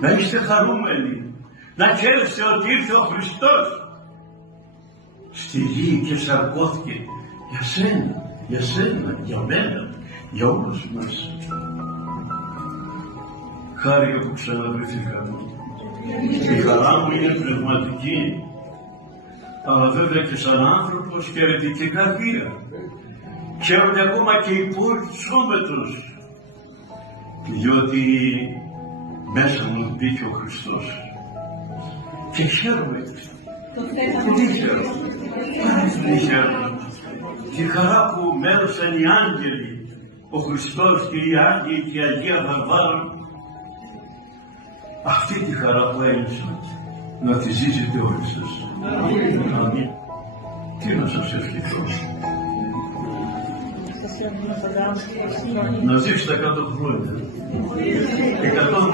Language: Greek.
να είστε χαρούμενοι, να ξέρετε ότι ήρθε ο Χριστός στη γη και σαρκώθηκε για σένα, για μένα, για όλους μας. Χάρηκα που ξαναβρεθήκαμε. Η χαρά μου είναι πνευματική, αλλά βέβαια και σαν άνθρωπος και αιρετική καρδία. Χαίρονται ακόμα και οι πόροι του σώματος, διότι μέσα μου μπήκε ο Χριστός. Και χαίρομαι. Τι χαίρομαι. Τη χαρά που με έδωσαν οι άγγελοι, ο Χριστός και οι άγγελοι και η Αγία Βαρβάρα. Αυτή τη χαρά που ένιωσα, να τη ζήσετε όλοι σας. Αμήν. Τι να σας ευχηθώ. Να ζήσετε 100 χρόνια. 100